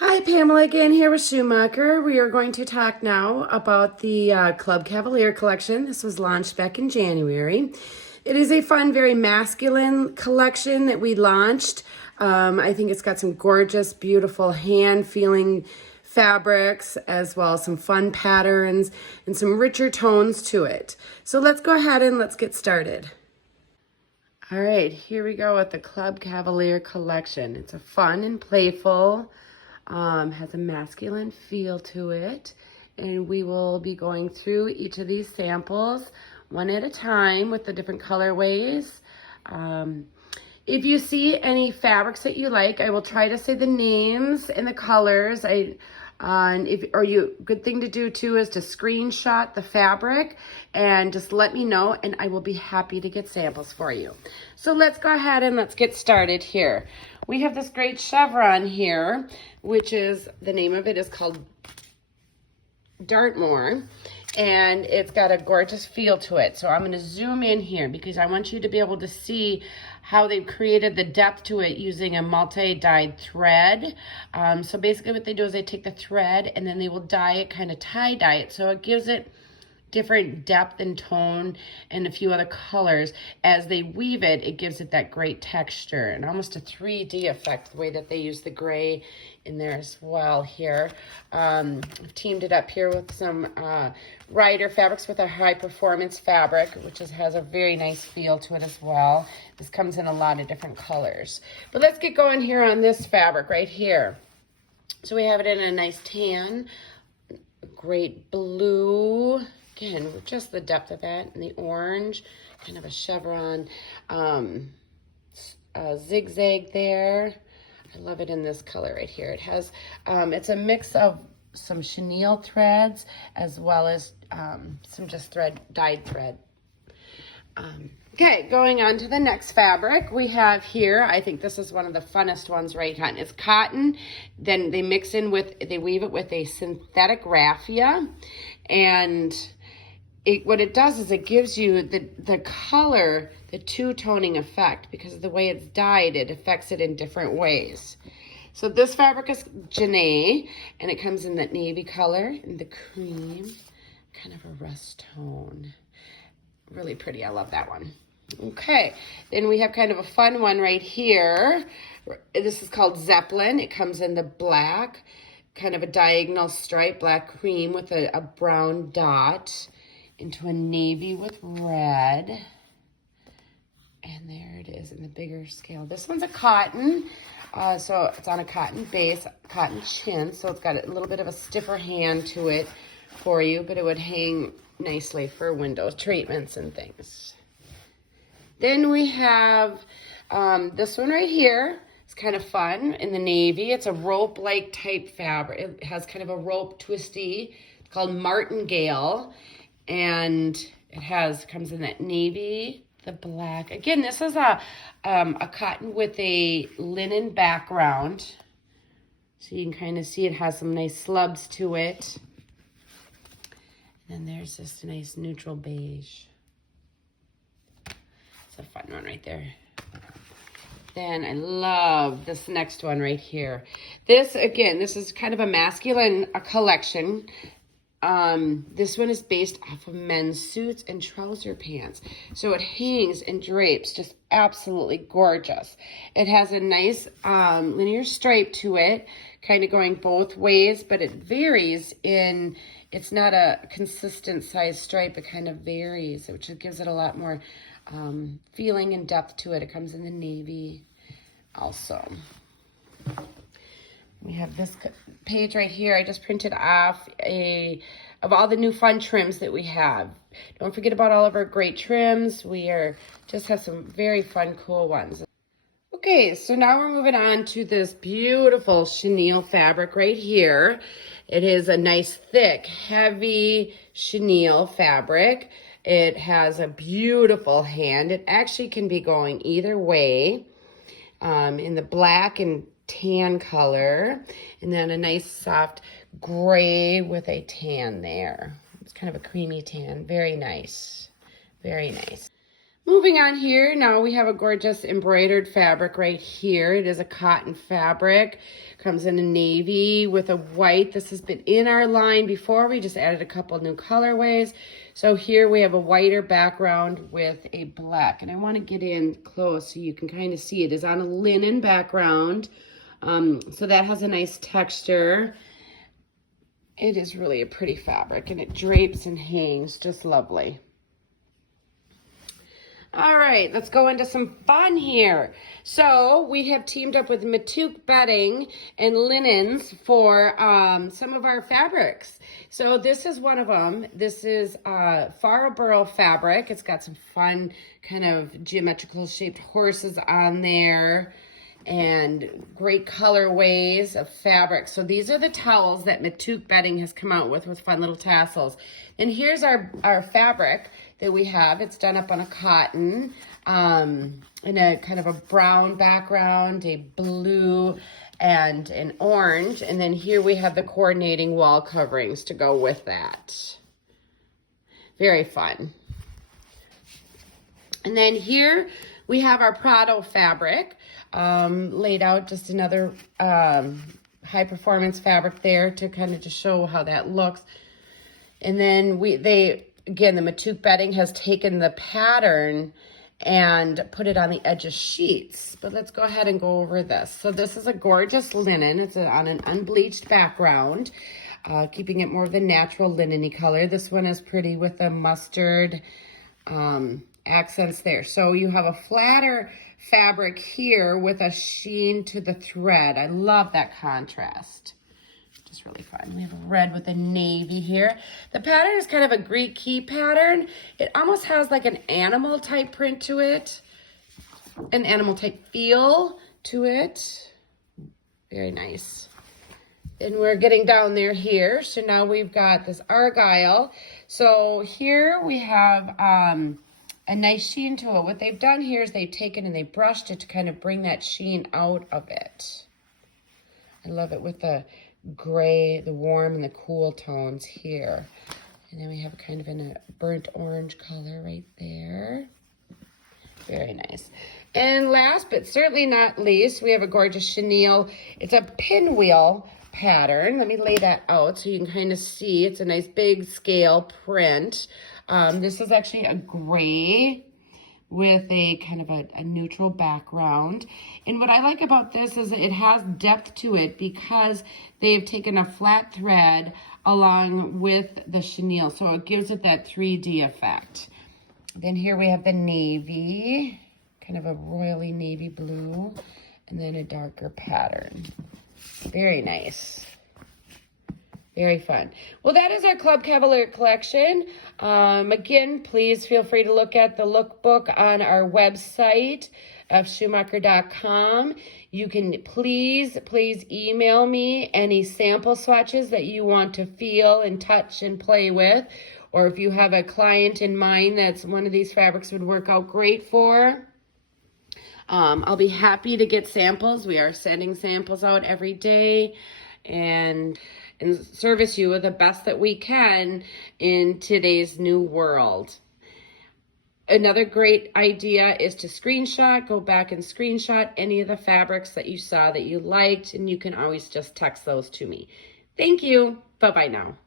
Hi, Pamela again here with Schumacher. We are going to talk now about the Club Cavalier collection. This was launched back in January. It is a fun, very masculine collection that we launched. I think it's got some gorgeous, beautiful hand-feeling fabrics as well as some fun patterns and some richer tones to it. So let's go ahead and let's get started. All right, here we go with the Club Cavalier collection. It's a fun and playful, has a masculine feel to it. And we will be going through each of these samples one at a time with the different colorways. If you see any fabrics that you like, I will try to say the names and the colors. Good thing to do too is to screenshot the fabric and just let me know, and I will be happy to get samples for you. So let's go ahead and let's get started here. We have this great chevron here, which is, the name of it is called Dartmoor, and it's got a gorgeous feel to it. So I'm going to zoom in here because I want you to be able to see how they've created the depth to it using a multi-dyed thread. So basically what they do is they take the thread and then they will dye it, kind of tie-dye it, so it gives it different depth and tone and a few other colors. As they weave it, it gives it that great texture and almost a 3D effect, the way that they use the gray in there as well here. I've teamed it up here with some Rider fabrics with a high performance fabric, which has a very nice feel to it as well. This comes in a lot of different colors. But let's get going here on this fabric right here. So we have it in a nice tan, great blue, again, just the depth of that, and the orange, kind of a chevron zigzag there. I love it in this color right here. It has, it's a mix of some chenille threads as well as some just dyed thread. Okay, going on to the next fabric we have here. I think this is one of the funnest ones right here. It's cotton, then they weave it with a synthetic raffia, and what it does is it gives you the color, the two-toning effect, because of the way it's dyed, it affects it in different ways. So this fabric is Janae, and it comes in that navy color and the cream, kind of a rust tone. Really pretty, I love that one. Okay, then we have kind of a fun one right here. This is called Zeppelin. It comes in the black, kind of a diagonal stripe, black cream with a brown dot into a navy with red. And there it is in the bigger scale. This one's a cotton, so it's on a cotton base, cotton chin, so it's got a little bit of a stiffer hand to it for you, but it would hang nicely for window treatments and things. Then we have this one right here. It's kind of fun in the navy. It's a rope-like type fabric. It has kind of a rope twisty. It's called Martingale, and it comes in that navy, the black. Again, this is a cotton with a linen background. So you can kind of see it has some nice slubs to it. And then there's this nice neutral beige. It's a fun one right there. Then I love this next one right here. This is kind of a masculine collection. This one is based off of men's suits and trouser pants. So it hangs and drapes just absolutely gorgeous. It has a nice linear stripe to it, kind of going both ways, but it varies in, it's not a consistent size stripe. It kind of varies, which gives it a lot more feeling and depth to it. It comes in the navy also. We have this page right here. I just printed off of all the new fun trims that we have. Don't forget about all of our great trims. Just have some very fun, cool ones. Okay, so now we're moving on to this beautiful chenille fabric right here. It is a nice, thick, heavy chenille fabric. It has a beautiful hand. It actually can be going either way, in the black and tan color, and then a nice soft gray with a tan there. It's kind of a creamy tan. Very nice. Very nice. Moving on here, now we have a gorgeous embroidered fabric right here. It is a cotton fabric. Comes in a navy with a white. This has been in our line before. We just added a couple new colorways. So here we have a whiter background with a black. And I want to get in close so you can kind of see it. It is on a linen background. So that has a nice texture. It is really a pretty fabric, and it drapes and hangs just lovely. All right, let's go into some fun here. So we have teamed up with Matuk Bedding and Linens for some of our fabrics. So this is one of them. This is Farrowborough fabric. It's got some fun kind of geometrical shaped horses on there and great colorways of fabric. So these are the towels that Matuk Bedding has come out with fun little tassels. And here's our fabric that we have. It's done up on a cotton in a kind of a brown background, a blue, and an orange. And then here we have the coordinating wall coverings to go with that. Very fun. And then here we have our Prado fabric laid out, just another high performance fabric there to kind of just show how that looks. And then again, the Matuk Bedding has taken the pattern and put it on the edge of sheets. But let's go ahead and go over this. So this is a gorgeous linen. It's on an unbleached background, keeping it more of the natural linen-y color. This one is pretty with the mustard accents there. So you have a flatter fabric here with a sheen to the thread. I love that contrast. Just really fun. We have a red with a navy here. The pattern is kind of a Greek key pattern. It almost has like an animal type print to it, an animal type feel to it. Very nice. And we're getting down there here. So now we've got this argyle. So here we have a nice sheen to it. What they've done here is they've taken and they brushed it to kind of bring that sheen out of it. I love it with the gray, the warm and the cool tones here. And then we have kind of in a burnt orange color right there. Very nice. And last but certainly not least, we have a gorgeous chenille. It's a pinwheel pattern. Let me lay that out so you can kind of see. It's a nice big scale print. This is actually a gray with a kind of a neutral background. And what I like about this is it has depth to it because they've taken a flat thread along with the chenille. So it gives it that 3D effect. Then here we have the navy, kind of a royally navy blue, and then a darker pattern. Very nice. Very fun. Well, that is our Club Cavalier collection. Again, please feel free to look at the lookbook on our website of Schumacher.com. You can please email me any sample swatches that you want to feel and touch and play with. Or if you have a client in mind that's one of these fabrics would work out great for. I'll be happy to get samples. We are sending samples out every day and service you with the best that we can in today's new world. Another great idea is to go back and screenshot any of the fabrics that you saw that you liked, and you can always just text those to me. Thank you. Bye-bye now.